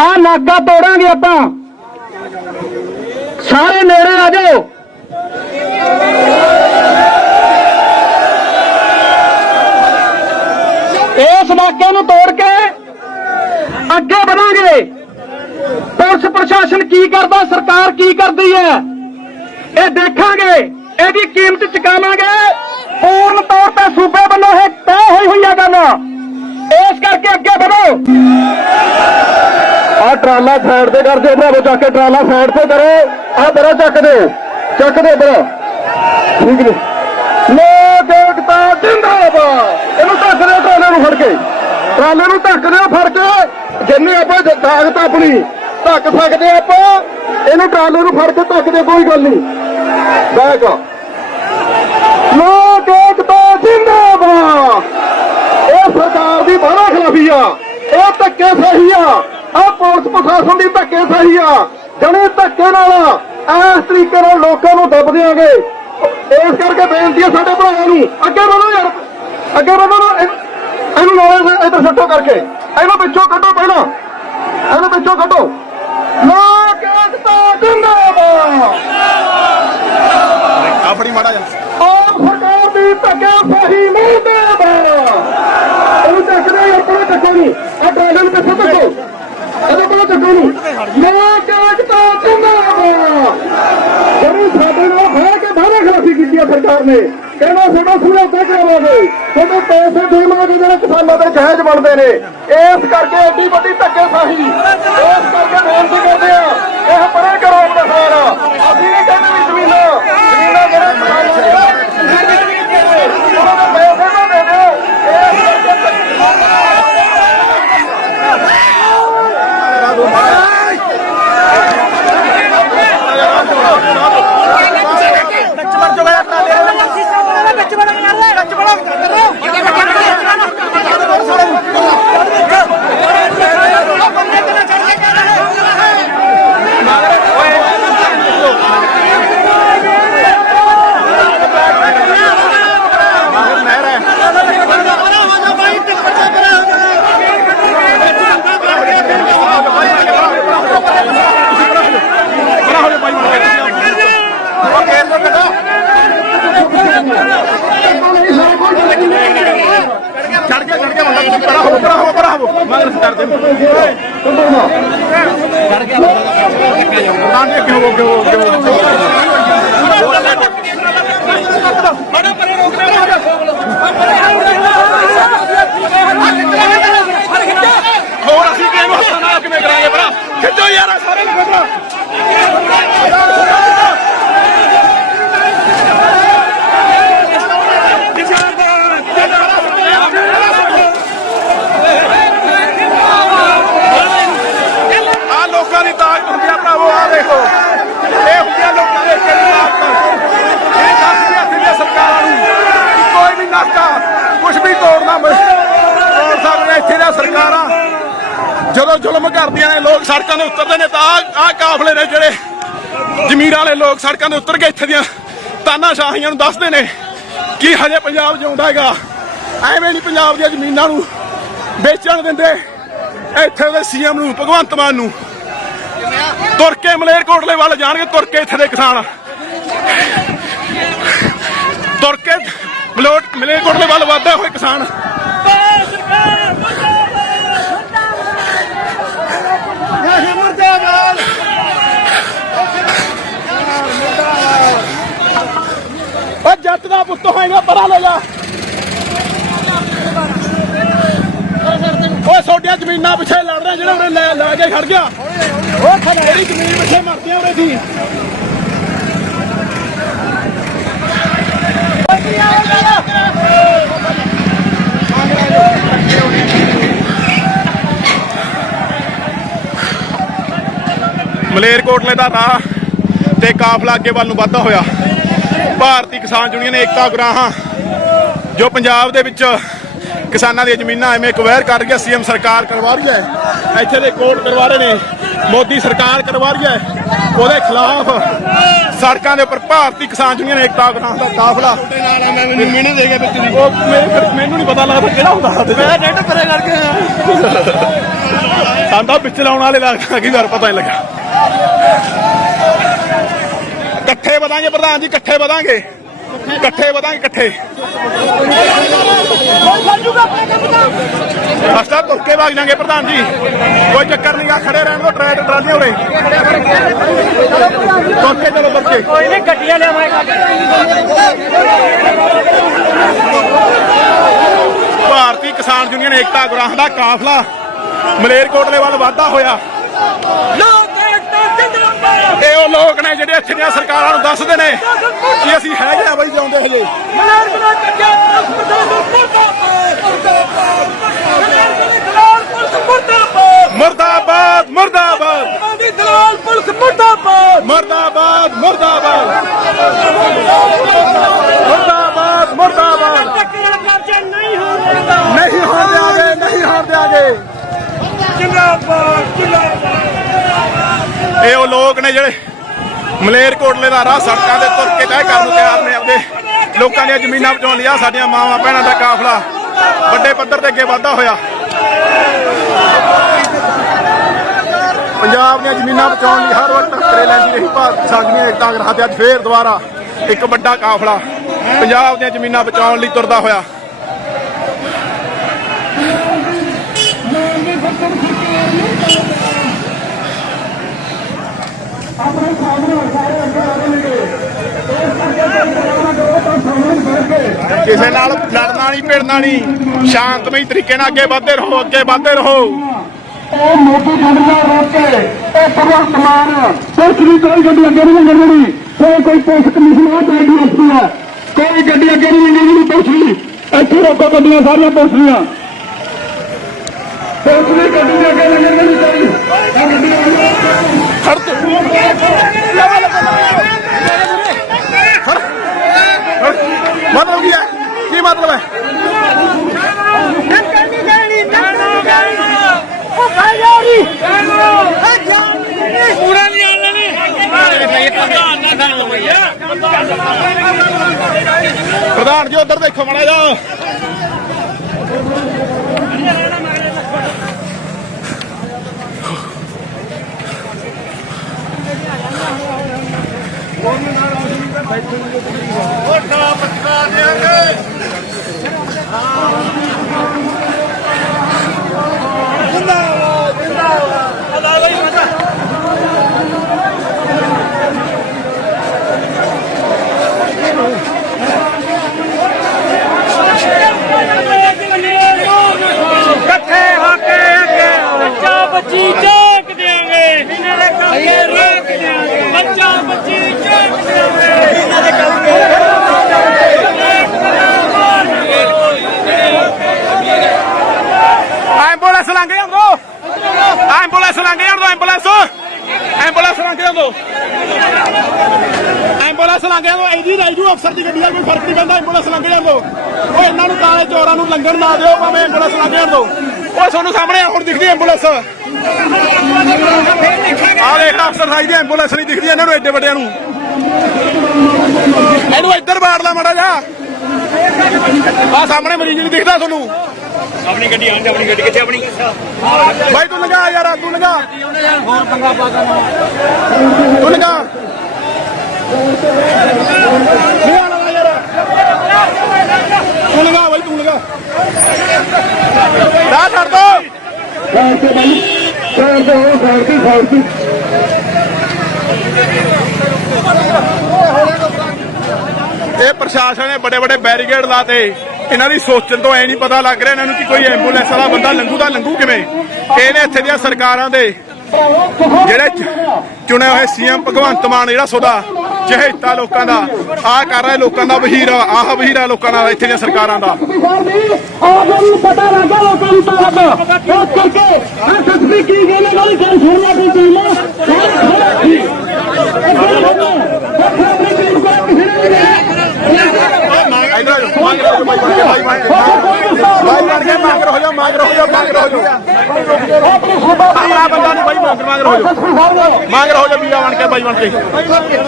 ਆ ਨਾਗਾ ਤੋੜਾਂਗੇ ਆਪਾਂ। ਸਾਰੇ ਨੇੜੇ ਆ ਜਾਓ। ਇਸ ਨਾਕੇ ਨੂੰ ਤੋੜ ਕੇ ਅੱਗੇ ਵਧਾਂਗੇ। ਪੁਲਿਸ ਪ੍ਰਸ਼ਾਸਨ ਕੀ ਕਰਦਾ, ਸਰਕਾਰ ਕੀ ਕਰਦੀ ਹੈ? ਇਹ ਦੇਖਾਂਗੇ, ਇਹਦੀ ਕੀਮਤ ਚੁਕਾਵਾਂਗੇ। ਪੂਰਨ ਤੌਰ ਤੇ ਸੂਬੇ ਵੱਲੋਂ ਇਹ ਤੈਅ ਹੋਈ ਹੋਈ ਹੈ ਗੱਲ। ਇਸ ਕਰਕੇ ਅੱਗੇ ਵਧੋ। ਆ ਟਰਾਲਾ ਸਾਈਡ ਤੇ ਕਰ ਦਿਓ ਭਰਾਵੋ, ਚੱਕ ਕੇ ਟਰਾਲਾ ਸਾਈਡ ਤੇ ਕਰੋ। ਆ ਬਰਾ ਚੱਕ ਦਿਓ। ਚੱਕ ਦਿਓ ਬਰਾ। ਠੀਕ ਨੇ ਲੋਕ ਏਕਤਾ ਜਿੰਦਾਬਾਦ। ਇਹਨੂੰ ਢੱਕ ਦਿਓ ਟਰਾਲੇ ਨੂੰ ਫੜ ਕੇ। ਟਰਾਲੇ ਨੂੰ ਢੱਕ ਦਿਓ ਫੜ ਕੇ। ਜਿੰਨੇ ਆਪਾਂ ਜ- ਤਾਕਤ ਆਪਣੀ ਢੱਕ ਸਕਦੇ ਆਪਾਂ, ਇਹਨੂੰ ਟਰਾਲੇ ਨੂੰ ਫੜ ਕੇ ਢੱਕ ਦੇ ਕੋਈ ਗੱਲ ਨਹੀਂ। ਬੈਕ ਲੋਕ ਸਰਕਾਰ ਦੀ ਬਾਹਰ ਖਿਲਾਫੀ ਆ। ਇਹ ਧੱਕੇ ਸਹੀ ਆ। ਆ ਪੁਲਿਸ ਪ੍ਰਸ਼ਾਸਨ ਦੀ ਧੱਕੇ ਸਹੀ ਆ। ਜਣੇ ਧੱਕੇ ਨਾਲ ਇਸ ਤਰੀਕੇ ਨਾਲ ਲੋਕਾਂ ਨੂੰ ਦੱਬ ਦਿਆਂਗੇ। ਇਸ ਕਰਕੇ ਬੇਨਤੀ ਹੈ ਸਾਡੇ ਭਰਾਵਾਂ ਨੂੰ, ਅੱਗੇ ਵਧੋ ਯਾਰ। ਅੱਗੇ ਵਧੋ ਨਾ, ਇਹਨੂੰ- ਇਹਨੂੰ ਇੱਧਰ ਸੱਟੋ ਕਰਕੇ। ਇਹਨੂੰ ਵਿੱਚੋਂ ਕੱਢੋ ਪਹਿਲਾਂ। ਇਹਨੂੰ ਵਿੱਚੋਂ ਕੱਢੋ ਲੋਕ ਏਕਤਾ ਜਿੰਦਾਬਾਦ ਆਪਣੀ ਮਾੜਾ ਜਾ ਆਪ ਸਰਕਾਰ ਦੀ ਧੱਕੇ ਸਹੀ ਮੁਰਦਾਬਾਦ ਇਹਨੂੰ ਚੱਕਦੇ ਯਾਰ ਕੋਲ ਚੱਕੋ ਨਹੀਂ ਆ ਡਰਾਈਵਰ ਨੂੰ ਕਿੱਥੇ ਚੱਕੋ ਇਹਦੇ ਕੋਲ ਚੱਕੋ ਨਹੀਂ ਲੋਕ ਜਿੰਦਾਬਾਦ ਜਿਹੜੀ ਸਾਡੇ ਨਾਲ ਹੋਇਆ ਕੇ ਬਾਹਰ ਖਿਲਾਫੀ ਕੀਤੀ ਆ ਸਰਕਾਰ ਨੇ। ਕਹਿੰਦਾ ਸਾਡਾ ਸੂਰਾ ਤੈਅ ਕਰਾਵਾਂਗੇ ਤੁਹਾਨੂੰ ਪੈਸੇ ਦੇਵਾਂਗੇ ਜਿਹੜੇ ਕਿਸਾਨਾਂ ਦੇ ਜਾਇਜ਼ ਬਣਦੇ ਨੇ। ਇਸ ਕਰਕੇ ਐਡੀ ਵੱਡੀ ਧੱਕੇਸ਼ਾਹੀ। ਇਸ ਕਰਕੇ ਬੇਨਤੀ ਕਰਦੇ ਆ ਇਹ ਪਰੇ ਕਰੋ ਆਪਣਾ ਸਾਰਾ ਅਸੀਂ ਨਹੀਂ ਕਹਿੰਦੇ ਵੀ ਜ਼ਮੀਨਾਂ ਜ਼ਮੀਨਾਂ ਜਿਹੜੇ ਕਿਸਾਨਾਂ ਦੀਆਂ ਉਹਨਾਂ ਦੇ ਪੈਸੇ ਨਾ ਦੇ ਦਿਓ ਇਸ ਕਰਕੇ ਚੜ ਗਿਆ ਚੜ ਗਿਆ ਬੰਦਾ ਪਰਾ ਹੋ ਪਰਾ ਹੋ ਪਰਾ ਹੋ ਮਗਰ ਕਰ ਦੇ ਚੜ ਗਿਆ ਬੰਦਾ ਅੱਗੇ ਹੋ ਅੱਗੇ ਹੋ ਅੱਗੇ ਹੋ ਹੋਰ ਅਸੀਂ ਕਿਹਨੂੰ ਹੱਥਾਂ ਕਿਵੇਂ ਕਰਾਂਗੇ ਭਰਾ? ਖਿੱਚੋ ਯਾਰ ਸਾਰੇ ਨੂੰ ਖਿੱਚੋ ਆ ਲੋਕਾਂ ਦੀ ਤਾਕਤ ਹੁੰਦੀ ਆ ਭਰਾਵੋ ਆ ਦੇਖੋ ਇਹ ਹੁੰਦੀਆਂ ਲੋਕਾਂ ਦੇ ਕਿਹੜੀ ਤਾਕਤ ਇਹ ਦੱਸਦੀ ਆ ਸਿੱਧੇ ਸਰਕਾਰਾਂ ਨੂੰ ਕਿ ਕੋਈ ਵੀ ਨਾਕਾ ਕੁਝ ਵੀ ਤੋੜਨਾ ਮੁਸ਼- ਤੋੜ ਸਕਦੇ ਇੱਥੇ ਦੀਆਂ ਸਰਕਾਰਾਂ ਜਦੋਂ ਜ਼ੁਲਮ ਕਰਦੀਆਂ ਨੇ ਲੋਕ ਸੜਕਾਂ ਦੇ ਉਤਰਦੇ ਨੇ ਤਾਂ ਆ ਆ ਕਾਫਲੇ ਨੇ ਜਿਹੜੇ ਜ਼ਮੀਰਾਂ ਵਾਲੇ ਲੋਕ ਸੜਕਾਂ ਦੇ ਉਤਰ ਕੇ ਇੱਥੇ ਦੀਆਂ ਤਾਨਾਸ਼ਾਹੀਆਂ ਨੂੰ ਦੱਸਦੇ ਨੇ ਕਿ ਹਜੇ ਪੰਜਾਬ ਜਿਉਂਦਾ ਹੈਗਾ। ਐਵੇਂ ਨਹੀਂ ਪੰਜਾਬ ਦੀਆਂ ਜ਼ਮੀਨਾਂ ਨੂੰ ਵੇਚਣ ਦਿੰਦੇ। ਇੱਥੇ ਦੇ ਸੀਐਮ ਨੂੰ, ਭਗਵੰਤ ਮਾਨ ਨੂੰ। ਤੁਰ ਕੇ ਮਲੇਰਕੋਟਲੇ ਵੱਲ ਜਾਣਗੇ, ਤੁਰ ਕੇ ਇੱਥੇ ਦੇ ਕਿਸਾਨ। ਤੁਰ ਕੇ ਮਲੋਟ ਮਲੇਰਕੋਟਲੇ ਵੱਲ ਵਧਦੇ ਹੋਏ ਕਿਸਾਨ। ਓ ਜੱਟ ਦਾ ਪੁੱਤ ਹੋਏਗਾ ਪਰਾਂ ਲੈ ਜਾ ਓਏ ਛੋਟੀਆਂ ਜ਼ਮੀਨਾਂ ਪਿੱਛੇ ਲੜ ਰਹੇ ਜਿਹੜਾ ਉਹਨੇ ਲੈ ਲੈ ਕੇ ਖੜ ਗਿਆ ਉਹ ਖੜੇਰੀ ਜ਼ਮੀਨ ਪਿੱਛੇ ਮਰਦੇ ਉਹਨੇ ਸੀ ਮਲੇਰਕੋਟਲੇ ਦਾ ਰਾਹ ਤੇ ਕਾਫਲਾ ਅੱਗੇ ਵੱਲ ਨੂੰ ਵੱਧਦਾ ਹੋਇਆ। ਭਾਰਤੀ ਕਿਸਾਨ ਯੂਨੀਅਨ ਏਕਤਾ ਗਰਾਹਾਂ ਜੋ ਪੰਜਾਬ ਦੇ ਵਿੱਚ ਕਿਸਾਨਾਂ ਦੀਆਂ ਜ਼ਮੀਨਾਂ ਐਵੇਂ ਕਵੈਰ ਕਰ ਗਿਆ ਸੀਐਮ ਸਰਕਾਰ ਕਰਵਾ ਰਹੀ ਹੈ। ਇੱਥੇ ਦੇ ਕੋਰਟ ਕਰਵਾ ਰਹੇ ਨੇ ਮੋਦੀ ਸਰਕਾਰ ਕਰਵਾ ਰਹੀ ਹੈ। ਉਹਦੇ ਖਿਲਾਫ ਸੜਕਾਂ ਦੇ ਉੱਪਰ ਭਾਰਤੀ ਕਿਸਾਨ ਯੂਨੀਅਨ ਏਕਤਾ ਗਰਾਹਾਂ ਦਾ ਕਾਫਲਾ। ਮੈਨੂੰ ਮੀਣੀ ਦੇ ਗਿਆ ਵਿੱਚ ਉਹ ਮੈਨੂੰ ਨਹੀਂ ਪਤਾ ਲੱਗਦਾ ਕਿਹੜਾ ਹੁੰਦਾ ਮੈਂ ਡੈਡ ਪਰੇ ਕਰਕੇ ਸਾਡਾ ਵਿੱਚ ਲਾਉਣ ਵਾਲੇ ਲੱਗਦਾ ਕੀ ਵਾਰ ਪਤਾ ਨਹੀਂ ਲੱਗਾ ਇਕੱਠੇ ਵਧਾਂਗੇ ਪ੍ਰਧਾਨ ਜੀ ਇਕੱਠੇ ਵਧਾਂਗੇ। ਇਕੱਠੇ ਵਧਾਂਗੇ ਇਕੱਠੇ। ਰਸਤਾ ਤੁਰ ਕੇ ਵਗ ਜਾਾਂਗੇ ਪ੍ਰਧਾਨ ਜੀ। ਕੋਈ ਚੱਕਰ ਨਹੀਂ ਆ ਖੜੇ ਰਹਿਣ ਦੋ ਟਰੈਕ ਟਰਾਲੀਆਂ ਉਰੇ। ਤੁਰ ਕੇ ਚਲੋ ਤੁਰ ਕੇ। ਕੋਈ ਨਹੀਂ ਗੱਡੀਆਂ ਲਿਆਵਾਂਗੇ। ਭਾਰਤੀ ਕਿਸਾਨ ਯੂਨੀਅਨ ਏਕਤਾ ਗੁਰਾਹਾਂ ਦਾ ਕਾਫਲਾ ਮਲੇਰਕੋਟਲੇ ਵੱਲ ਵਾਧਾ ਹੋਇਆ। ਇਹ ਉਹ ਲੋਕ ਨੇ ਜਿਹੜੇ ਇੱਥੇ ਦੀਆਂ ਸਰਕਾਰਾਂ ਨੂੰ ਦੱਸਦੇ ਨੇ ਕਿ ਅਸੀਂ ਹੈਗੇ ਆ ਬਈ ਜਿਉਂਦੇ ਹਜੇ। ਮੁਰਦਾਬਾਦ। ਮੁਰਦਾਬਾਦ। ਮਰਦਾਬਾਦ ਮਰਦਾਬਾਦ। ਦੀ ਦਲਾਲ ਪੁਲਿਸ ਮੁਰਦਾਬਾਦ। ਮਰਦਾਬਾਦ ਮਰਦਾਬਾਦ। ਮਰਦਾਬਾਦ ਮਰਦਾਬਾਦ। ਨਹੀਂ ਹੋਣ ਦਿੰਦਾ ਨਹੀਂ ਹੋਣ ਦਿਆਂਗੇ। ਜਿੰਦਾਬਾਦ ਜਿੰਦਾਬਾਦ। ਇਹ ਉਹ ਲੋਕ ਨੇ ਜਿਹੜੇ ਮਲੇਰਕੋਟਲੇ ਦਾ ਰਾਹ ਸੜਕਾਂ ਦੇ ਤੁਰ ਕੇ ਤੈਅ ਕਰਨ ਨੂੰ ਤਿਆਰ ਨੇ ਆਪਦੇ। ਲੋਕਾਂ ਦੀਆਂ ਜ਼ਮੀਨਾਂ ਬਚਾਉਣ ਲਈ ਆਹ ਸਾਡੀਆਂ ਮਾਵਾਂ ਭੈਣਾਂ ਦਾ ਕਾਫਲਾ। ਵੱਡੇ ਪੱਧਰ ਤੇ ਅੱਗੇ ਵਾਧਾ ਹੋਇਆ। ਪੰਜਾਬ ਦੀਆਂ ਜ਼ਮੀਨਾਂ ਬਚਾਉਣ ਲਈ ਹਰ ਵਕਤ ਟੱਕਰੇ ਲੈਂਦੀ ਰਹੀ ਭਾਰਤ ਸਾਡੀਆਂ ਏਕਤਾ ਗ੍ਰਹਾਂ ਤੇ ਅੱਜ ਫੇਰ ਦੁਬਾਰਾ ਇੱਕ ਵੱਡਾ ਕਾਫਲਾ। ਪੰਜਾਬ ਦੀਆਂ ਜ਼ਮੀਨਾਂ ਬਚਾਉਣ ਲਈ ਤੁਰਦਾ ਹੋਇਆ। ਕਿਸੇ ਨਾਲ ਲੜਨਾ ਨਹੀਂ ਭਿੜਨਾ ਨਹੀਂ ਸ਼ਾਂਤਮਈ ਤਰੀਕੇ ਨਾਲ ਅੱਗੇ ਵਧਦੇ ਰਹੋ ਅੱਗੇ ਵਧਦੇ ਰਹੋ। ਇਹ ਮੋਦੀ ਗੱਡੀਆਂ ਰੋਕ ਕੇ ਇਹ ਭਗਵੰਤ ਮਾਨ ਪੁਲਿਸ ਦੀ ਕੋਈ ਗੱਡੀ ਅੱਗੇ ਨਹੀਂ ਲੰਘਣ ਕੋਈ ਕੋਈ ਪੁਲਿਸ ਕਮਿਸ਼ਨ ਆ ਚਾਹੀਦੀ ਰਸਤੀ ਹੈ ਕੋਈ ਗੱਡੀ ਅੱਗੇ ਨਹੀਂ ਲੰਘਣ ਪੁਲਿਸ ਇੱਥੇ ਰੋਕੋ ਗੱਡੀਆਂ ਸਾਰੀਆਂ ਪੁਲਿਸ ਦੀਆਂ। ਪੁਲਿਸ ਦੀ ਗੱਡੀ ਅੱਗੇ ਲੰਘਣ ਚਾਹੀਦੀ। ਇਹ ਗੱਡੀਆਂ ਖੜ। ਮਤਲਬ ਕੀ ਹੈ ਕੀ ਮਤਲਬ ਹੈ ਨੰਗਣੀ ਗਾਣੀ ਨੰਗਣੀ ਗਾਣੀ ਉਹ ਭਾਈਆਰੀ ਪੂਰਾ ਨਹੀਂ ਆਣਾ ਨਹੀਂ ਪ੍ਰਧਾਨ ਨਾ ਖਾਣੋ ਭਈਆ ਪ੍ਰਧਾਨ ਜੀ ਉਧਰ ਦੇਖੋ ਮਾੜਾ ਜਾ ਇਕੱਠੇ ਹੋ ਕੇ ਅੱਗੇ ਬੱਚਾ ਬੱਚੀ ਚੌਕ ਦੇਾਂਗੇ ਅੱਗੇ ਰੋਕ ਦੇਾਂਗੇ ਬੱਚਾ ਬੱਚੀ ਚੌਕ ਦੇਾਂਗੇ ਐਂਬੂਲੈਂਸ ਲੰਘ ਜਾਂਦੋ ਐਂਬੂਲੈਂਸ ਲੰਘ ਜਾਂਦੋ ਐਂਬੂਲੈਂਸ ਐਂਬੂਲੈਂਸ ਲੰਘ ਜਾਂਦੋ ਐਂਬੂਲੈਂਸ ਲੰਘ ਜਾਂਦੋ ਇਹਦੀ ਰਾਈਜੂ ਅਫਸਰ ਦੀ ਗੱਡੀ ਦਾ ਕੋਈ ਫ਼ਰਕ ਨਹੀਂ ਪੈਂਦਾ ਐਂਬੂਲੈਂਸ ਲੰਘ ਜਾਂਦੋ ਓਏ ਇਹਨਾਂ ਨੂੰ ਕਾਲੇ ਚੋਰਾਂ ਨੂੰ ਲੰਘਣ ਨਾ ਦਿਓ ਭਾਵੇਂ ਐਂਬੂਲੈਂਸ ਲੰਘ ਜਾਂਦੋ ਓਏ ਤੁਹਾਨੂੰ ਸਾਹਮਣੇ ਹੁਣ ਦਿਖਦੀ ਐਂਬੂਲੈਂਸ ਆਹ ਦੇਖ ਅਫਸਰ ਸਾਈ ਦੀ ਐਂਬੂਲੈਂਸ ਨਹੀਂ ਦਿਖਦੀ ਇਹਨਾਂ ਨੂੰ ਐਡੇ ਵੱਡਿਆਂ ਨੂੰ। ਇਹਨੂੰ ਇੱਧਰ ਬਾੜ ਲਾ ਮੜਾ ਜਾ ਆ ਸਾਹਮਣੇ ਮਰੀਜ਼ ਨਹੀਂ ਦਿਖਦਾ ਤੁਹਾਨੂੰ। ਆਪਣੀ ਗੱਡੀ ਆਂ ਆਪਣੀ ਗੱਡੀ ਕਿੱਥੇ ਆਪਣੀ? ਭਾਈ ਤੂੰ ਲਗਾ ਯਾਰ ਤੂੰ ਲਗਾ ਤੂੰ ਲਗਾ ਤੂੰ ਲਗਾ ਭਾਈ ਤੂੰ ਲਗਾ ਲਾ ਛੱਡ ਦੋ ਸਾਈਡ ਤੇ ਬਾਈ ਸਾਈਡ ਤੇ ਹੋ ਸਾਈਡ ਤੇ ਸਾਈਡ ਤੇ ਇਹ ਪ੍ਰਸ਼ਾਸਨ ਨੇ ਬੜੇ ਵੱਡੇ ਬੈਰੀਕੇਡ ਲਾਤੇ। ਇਹਨਾਂ ਦੀ ਸੋਚਣ ਤੋਂ ਐ ਨਹੀਂ ਪਤਾ ਲੱਗ ਰਿਹਾ ਇਹਨਾਂ ਨੂੰ ਕਿ ਕੋਈ ਐਂਬੂਲੈਂਸ ਵਾਲਾ ਬੰਦਾ ਲੰਘੂ ਤਾਂ ਲੰਘੂ ਕਿਵੇਂ? ਇਹਨੇ ਇੱਥੇ ਦੀਆਂ ਸਰਕਾਰਾਂ ਦੇ ਜਿਹੜੇ ਚੁਣੇ ਹੋਏ ਸੀਐਮ ਭਗਵੰਤ ਮਾਨ, ਜਿਹੜਾ ਸੋਦਾ ਚਹੇਤਾ ਲੋਕਾਂ ਦਾ। ਆ ਕਰ ਰਿਹਾ ਲੋਕਾਂ ਦਾ ਵਹੀਰ ਆਹ ਵਹੀਰ ਆ ਲੋਕਾਂ ਦਾ ਇੱਥੇ ਦੀਆਂ ਸਰਕਾਰਾਂ ਦਾ। ਆਪ ਨੂੰ ਪਤਾ ਲੱਗਾ ਲੋਕਾਂ ਨੂੰ ਤਾਂ ਲੱਗਾ ਇਸ ਕਰਕੇ ਐਸਐਸਪੀ ਕੀ ਕਹਿੰਦੇ ਗੱਲ ਕਰ ਸੁਣਨਾ ਕੋਈ ਚਾਹੀਦਾ ਇਧਰ ਆ ਜਾਓ ਮੰਗ ਰਹੋ ਭਾਈ ਬਣ ਕੇ ਭਾਈ ਬਣ ਕੇ ਭਾਈ ਬਣ ਕੇ ਮੰਗ ਰਹੋ ਜੋ ਮੰਗ ਰਹੋ ਜੋ ਮੰਗ ਰਹੋ ਜੋ ਆਪਣਾ ਬੰਦਾ ਨਹੀਂ ਭਾਈ ਮੰਗ ਮੰਗ ਰਹੋ ਜੋ। ਮੰਗ ਰਹੋ ਜੋ ਵੀਰਾ ਬਣ ਕੇ ਭਾਈ ਬਣ ਕੇ।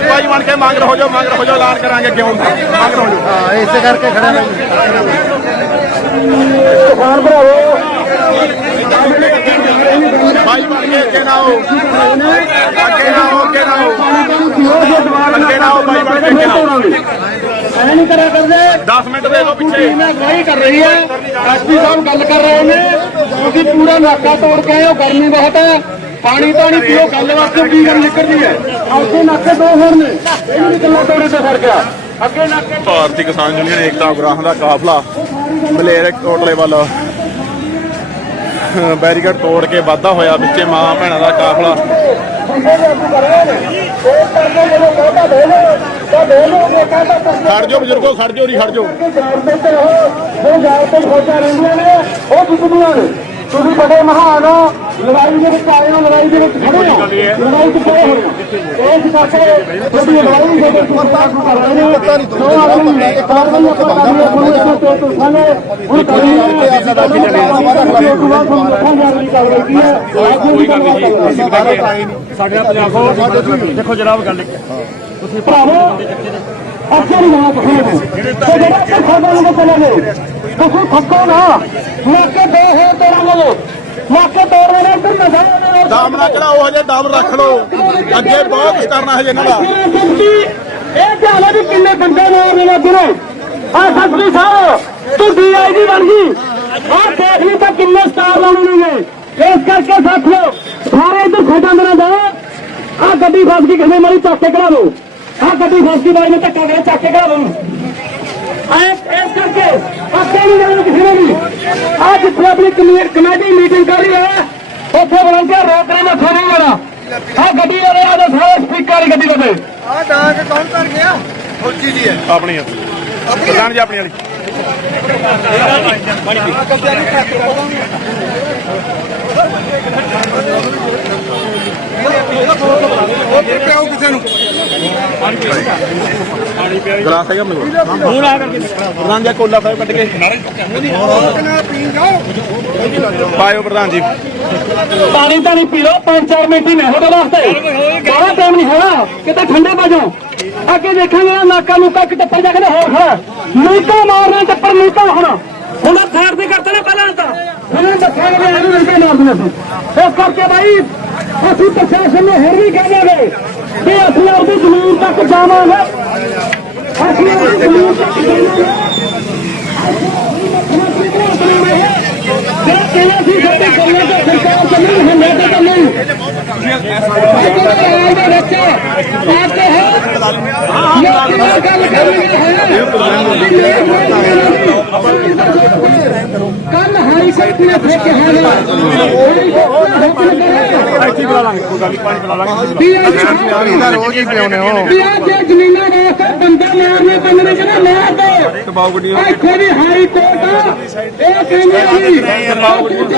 ਭਾਈ ਬਣ ਕੇ ਮੰਗ ਰਹੋ ਜੋ ਮੰਗ ਰਹੋ ਜੋ ਐਲਾਨ ਕਰਾਂਗੇ ਕਿਉਂ ਮੰਗ ਰਹੋ ਜੋ। ਇਸੇ ਕਰਕੇ ਖੜਾ ਮੈਂ ਕਿਸਾਨ ਭਰਾਵੋ ਭਾਈ ਅੱਗੇ ਅੱਗੇ ਨਾ ਆਓ। ਅੱਗੇ ਨਾ ਆਓ ਅੱਗੇ ਨਾ ਆਓ। ਅੱਗੇ ਨਾ ਆਓ ਬਾਈ ਬਣ ਕੇ ਅੱਗੇ ਨਾ ਆਓ। ਐ ਨਹੀਂ ਕਰਿਆ ਕਰਦੇ। 10 ਮਿੰਟ ਦੇ ਦਿਓ ਪਿੱਛੇ। ਅਗਵਾਈ ਕਰ ਰਹੀ ਹੈ। ਐਸਪੀ ਸਾਹਿਬ ਗੱਲ ਕਰ ਰਹੇ ਨੇ। ਤੁਸੀਂ ਪੂਰਾ ਨਾਕਾ ਤੋੜ ਕੇ ਆਏ ਹੋ ਗਰਮੀ ਬਹੁਤ ਹੈ। ਪਾਣੀ ਤਾਂ ਨਹੀਂ ਪੀਓ ਗੱਲ ਵਾਸਤੇ ਕੀ ਗੱਲ ਨਿਕਲਦੀ ਹੈ? ਅੱਗੇ ਨਾਕੇ ਦੋ ਹੋਰ ਨੇ ਇਹ ਵੀ ਗੱਲਾਂ ਤੋੜੇ ਤੇ ਫੜ ਗਿਆ ਅੱਗੇ ਨਾਕੇ ਭਾਰਤੀ ਕਿਸਾਨ ਯੂਨੀਅਨ ਏਕਤਾ ਉਗਰਾਹਾਂ ਦਾ ਕਾਫਲਾ ਮਲੇਰ ਕੋਟਲੇ ਵੱਲ। ਬੈਰੀਕੇਡ ਤੋੜ ਕੇ ਵਾਧਾ ਹੋਇਆ ਵਿੱਚੇ ਮਾਂ ਭੈਣਾਂ ਦਾ ਕਾਫਲਾ। ਖੜ ਜਾਓ ਬਜ਼ੁਰਗੋ ਖੜ ਜਾਓ ਨਹੀਂ ਖੜ ਜਾਓ। ਉਹ ਜਾਲ ਤੇ ਫੌਜਾਂ ਰਹਿੰਦੀਆਂ ਨੇ ਉਹ ਜਿੱਤਦੀਆਂ ਨੇ। ਤੁਸੀਂ ਬੜੇ ਮਹਾਨ ਹੋ। ਲੜਾਈ ਦੇ ਵਿੱਚ ਆਏ ਹੋ ਲੜਾਈ ਦੇ ਵਿੱਚ ਖੜੇ ਹੋ। ਲੜਾਈ ਚ ਖੜੇ ਹੋ। ਇਸ ਕਰਕੇ ਤੁਹਾਡੀ ਲੜਾਈ ਦੇ ਵਿੱਚ ਲਾਗੂ ਕਰ ਰਹੇ ਨੇ ਜੋ ਆਪਣੀ ਕਾਰਵਾਈ ਆਪਾਂ ਕਰ ਰਹੇ ਹਾਂ ਇਸ ਤੋਂ ਤੋਂ ਸਾਨੇ ਹੁਣ ਕਰੀ ਹੈ ਅਸੀਂ ਤਾਂ ਕਿ ਉਸ ਤੋਂ ਬਾਅਦ ਤੁਹਾਨੂੰ ਰੱਖਾਂਗੇ ਅਗਲੀ ਕਾਰਵਾਈ ਕੀ ਹੈ। ਕੋਈ ਗੱਲ ਨਹੀਂ ਸਾਡੇ ਨਾਲ ਪੰਜਾਬ ਦੇਖੋ ਜਨਾਬ ਗੱਲ ਤੁਸੀਂ ਭਰਾਵੋ ਅੱਗੇ ਨਹੀਂ ਜਾਣਾ ਕਿਸੇ ਨੂੰ ਤੇ ਜਿਹੜਾ ਕਿ ਖਾਦਾ ਨੂੰ ਚਲੇ ਗਏ ਤੁਸੀਂ ਥੱਕੋ ਨਾ। ਮੌਕੇ ਦੋ ਹੋ ਤੋੜਾਂਗੇ ਮੌਕੇ ਤੋੜਨੇ ਨੇ ਫਿਰ ਨਜ਼ਰ ਦਾਮ ਨਾ ਚੜਾਓ ਹਜੇ ਦਮ ਰੱਖ ਲਓ। ਅੱਗੇ ਬਹੁਤ ਕੁਝ ਕਰਨਾ ਹਜੇ ਇਹਨਾਂ ਦਾ। ਇਹ ਧਿਆਨ ਵੀ ਕਿੰਨੇ ਬੰਦੇ ਮਾਰਨੇ ਲੱਗੇ ਨੇ। ਆ ਸਤਰੀ ਸਾਹਿਬ ਤੂੰ ਡੀਆਈਜੀ ਬਣ ਗਈ। ਆ ਦੇਖ ਲਈ ਤਾਂ ਕਿੰਨੇ ਸਟਾਰ ਲਾਉਣੇ ਨੇ ਇਸ ਕਰਕੇ ਸਾਥੀਓ ਸਾਰੇ ਇੱਧਰ ਖੇਡਾਂ ਮੇਰਾ ਦਾ ਆ ਗੱਡੀ ਫਸ ਗਈ ਕਿਸੇ ਮਾਰੀ ਚੱਕ ਕੇ ਕਢਾ ਲਓ ਆ ਗੱਡੀ ਫਸ ਗਈ ਬਾਈ ਨੇ ਧੱਕਾ ਕਰਿਆ ਚੱਕ ਕੇ ਕਢਾ ਲਓ ਆ ਇਸ ਕਰਕੇ ਅੱਗੇ ਨਹੀਂ ਜਾਣਾ ਕਿਸੇ ਨੇ ਵੀ। ਆ ਜਿੱਥੇ ਆਪਣੀ ਕਮੇ- ਕਮੇਟੀ ਮੀਟਿੰਗ ਕਰ ਰਹੀ ਹੈ। ਉੱਥੇ ਵਲੰਟੀਅਰ ਰੋਕ ਰਹੇ ਨੇ ਥੋੜੀ ਵਾਲਾ ਆ ਗੱਡੀ ਵਾਲੇ ਆ ਦੇ ਸਾਰੇ ਸਪੀਕਰ ਵਾਲੀ ਗੱਡੀ ਦੇ ਆ ਡਾਂਗ ਕੌਣ ਕਰ ਗਿਆ? ਫੌਜੀ ਜੀ ਹੈ। ਆਪਣੀ ਪ੍ਰਧਾਨ ਜੀ ਆਪਣੀ ਵਾਲੀ। ਉਧਰ ਪਿਆਓ ਕਿਸੇ ਨੂੰ ਗਲਾਸ ਹੈਗਾ ਮੇਰੇ ਕੋਲ ਮੂੰਹ ਲਾ ਕਰਕੇ ਪ੍ਰਧਾਨ ਜੀ ਕੋਲਾ ਫਾਇਰ ਕੱਢ ਕੇ ਪਾਇਓ ਪ੍ਰਧਾਨ ਜੀ। ਪਾਣੀ ਤਾਂ ਨਹੀਂ ਪੀ ਲੋ ਪੰਜ ਚਾਰ ਮਿੰਟ ਹੀ ਨੇ ਤੁਹਾਡੇ ਵਾਸਤੇ। ਬਾਹਲਾ ਟਾਈਮ ਨਹੀਂ ਹੋਣਾ ਕਿਤੇ ਠੰਡੇ ਪਾ ਜਾਓ। ਅੱਗੇ ਦੇਖਾਂਗੇ ਨਾਕਾ ਨੂਕਾ ਕਿ ਟੱਪਰ ਜਾ ਕੇ ਹੋਰ ਖੜਾ। ਨੀਕਾ ਮਾਰਨਾ, ਟੱਪਰ ਨੀਕਾ ਹੋਣਾ। ਹੁਣ ਆਹ ਥਾਰ ਦੇ ਕਰਤੇ ਪਹਿਲਾਂ ਤਾਂ। ਹੁਣ ਦੱਸਾਂਗੇ ਵੀ ਇਹਨੂੰ ਨੀਕੇ ਮਾਰਦੇ ਸੀ ਇਸ ਕਰਕੇ ਬਾਈ, ਅਸੀਂ ਪ੍ਰਸ਼ਾਸਨ ਨੂੰ ਹੋਰ ਵੀ ਕਹਾਂਗੇ ਕਿ ਅਸੀਂ ਆਪਣੀ ਜ਼ਮੀਨ ਤੱਕ ਜਾਵਾਂਗੇ। ਅਸੀਂ ਆਪਣੀ ਜ਼ਮੀਨ ਤੱਕ ਜਾਵਾਂਗੇ ਜਿਹੜਾ ਕਹਿੰਦਾ ਸੀ ਸਾਡੇ ਗੱਲਾਂ ਦਾ ਸਰਕਾਰ ਚ ਨਹੀਂ ਹੁੰਦਾ ਤੇ ਤਾਂ ਨਹੀਂ ਇਹ ਦਾ ਬੱਚਾ ਆਪ ਤੇ ਹੈ ਲੋਕ ਨਾਲ ਗੱਲ ਕਰਨੀ ਹੈ ਕੱਲ ਹਾਈ ਕੋਰਟ ਨੇ ਫੇਕ ਕਿਹਾ ਹੈ ਐਸੀ ਬੁਲਾ ਲਾਂਗੇ ਕੋਈ ਗੱਲ ਨਹੀਂ ਪਾਣੀ ਬੁਲਾ ਲਾਂਗੇ ਵੀ ਦਾ ਰੋਜ਼ ਹੀ ਪਿਆਉਨੇ ਹੋ ਆ। ਜੇ ਜ਼ਮੀਨਾਂ ਵਾਸਤੇ ਬੰਦੇ ਮਾਰਨੇ ਪੈਂਦੇ ਨੇ ਕਹਿੰਦੇ ਮਾਰ ਦੋ ਦਬਾਓ ਗੱਡੀ ਇੱਥੇ ਵੀ ਹਾਈ ਕੋਰਟ ਇਹ ਕਹਿੰਦੇ ਆ ਵੀ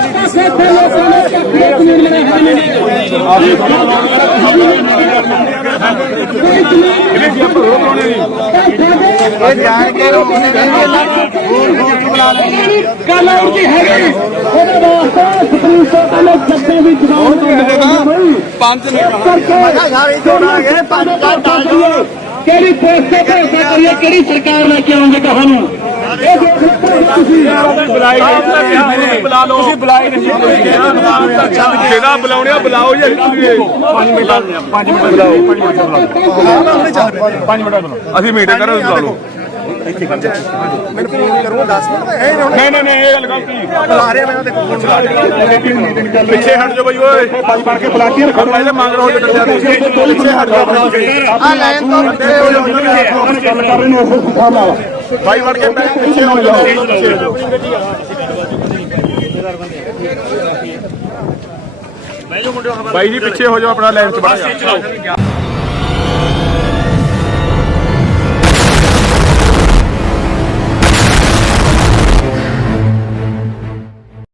ਪਾਸੇ ਤੇ ਲੋਕਾਂ ਨੇ ਚੱਕਰੇ ਜ਼ਮੀਨ ਲੈ ਰਹੇ ਨੇ ਕੋਈ ਜ਼ਮੀਨ ਇਹਨੇ ਜੀ ਆਪਾਂ ਰੋਕ ਲਾਉਣੇ ਨਹੀਂ ਇਹ ਜਾਣ ਕੇ ਨਹੀਂ ਕਹਿੰਦੇ ਬੁਲਾ ਲਈ ਗੱਲ ਉਲਟੀ ਹੈਗੀ। ਉਹਦੇ ਵਾਸਤੇ ਸੁਪਰੀਮ ਕੋਰਟ ਨੇ ਜੱਜੇ ਦੀ ਜ਼ਬਾਨ ਤੋਂ ਪੰਜ ਨੇ ਕਰਕੇ ਸਾਰੇ ਜੋੜਾਂਗੇ ਪੰਜ ਕਰੀਏ ਕਿਹੜੀ ਪੋਸਟ ਤੇ ਭਰੋਸਾ ਕਰੀਏ ਕਿਹੜੀ ਸਰਕਾਰ ਲੈ ਕੇ ਆਉਂਗੇ ਤੁਹਾਨੂੰ? ਇਹ ਦੇਖ ਲਓ ਤੁਸੀਂ ਬੁਲਾਈ ਨਹੀਂ। ਬੁਲਾ ਲਓ। ਤੁਸੀਂ ਬੁਲਾਈ ਨਹੀਂ। ਜਿਹੜਾ ਬੁਲਾਉਣੇ ਆ ਬੁਲਾਓ ਜੀ। ਤੁਰੀਏ 5 ਮਿੰਟ 5 ਮਿੰਟ ਬੁਲਾਓ। 5 ਮਿੰਟ ਬੁਲਾਓ। 5 ਮਿੰਟ ਬੁਲਾਓ। ਅਸੀਂ ਮੀਟਿੰਗ ਕਰਾਂ ਬੁਲਾ ਲਓ। ਮੈਨੂੰ ਫੋਨ ਕਰੂੰਗਾ 10 ਮਿੰਟ ਦਾ ਇਹ ਹੁਣ ਨਹੀਂ ਨਹੀਂ। ਨਹੀਂ ਇਹ ਗੱਲ ਗਲਤੀ ਬੁਲਾ ਰਿਹਾ ਮੈਂ ਉਹਦੇ ਫੋਨ ਚਲਾ ਰਿਹਾ। ਪਿੱਛੇ ਹਟ ਜਾਓ ਬਈ ਓਏ। ਪੰਜ ਬਣ ਕੇ ਬਲਾਟੀਅਰ ਖੜ ਲੈ ਮੰਗ ਰਹੋ ਜੇ ਪਿੱਛੇ ਹਟ ਜਾਓ ਆ ਲਾਈਨ ਤੋਂ ਪਿੱਛੇ ਹੋ ਜਾਓ ਗੱਲ ਕਰ ਰਹੇ ਨੇ ਉਸੇ ਸੁਖਾ ਲਾ ਭਾਈ ਵੜ ਕੇ ਬੈਠ ਪਿੱਛੇ ਹੋ ਜਾਓ। ਪਿੱਛੇ ਹੋ ਜਾਓ। ਬਾਈ ਜੀ ਪਿੱਛੇ ਹੋ ਜਾਓ ਆਪਣਾ ਲਾਈਨ ਚ ਬਾਹਰ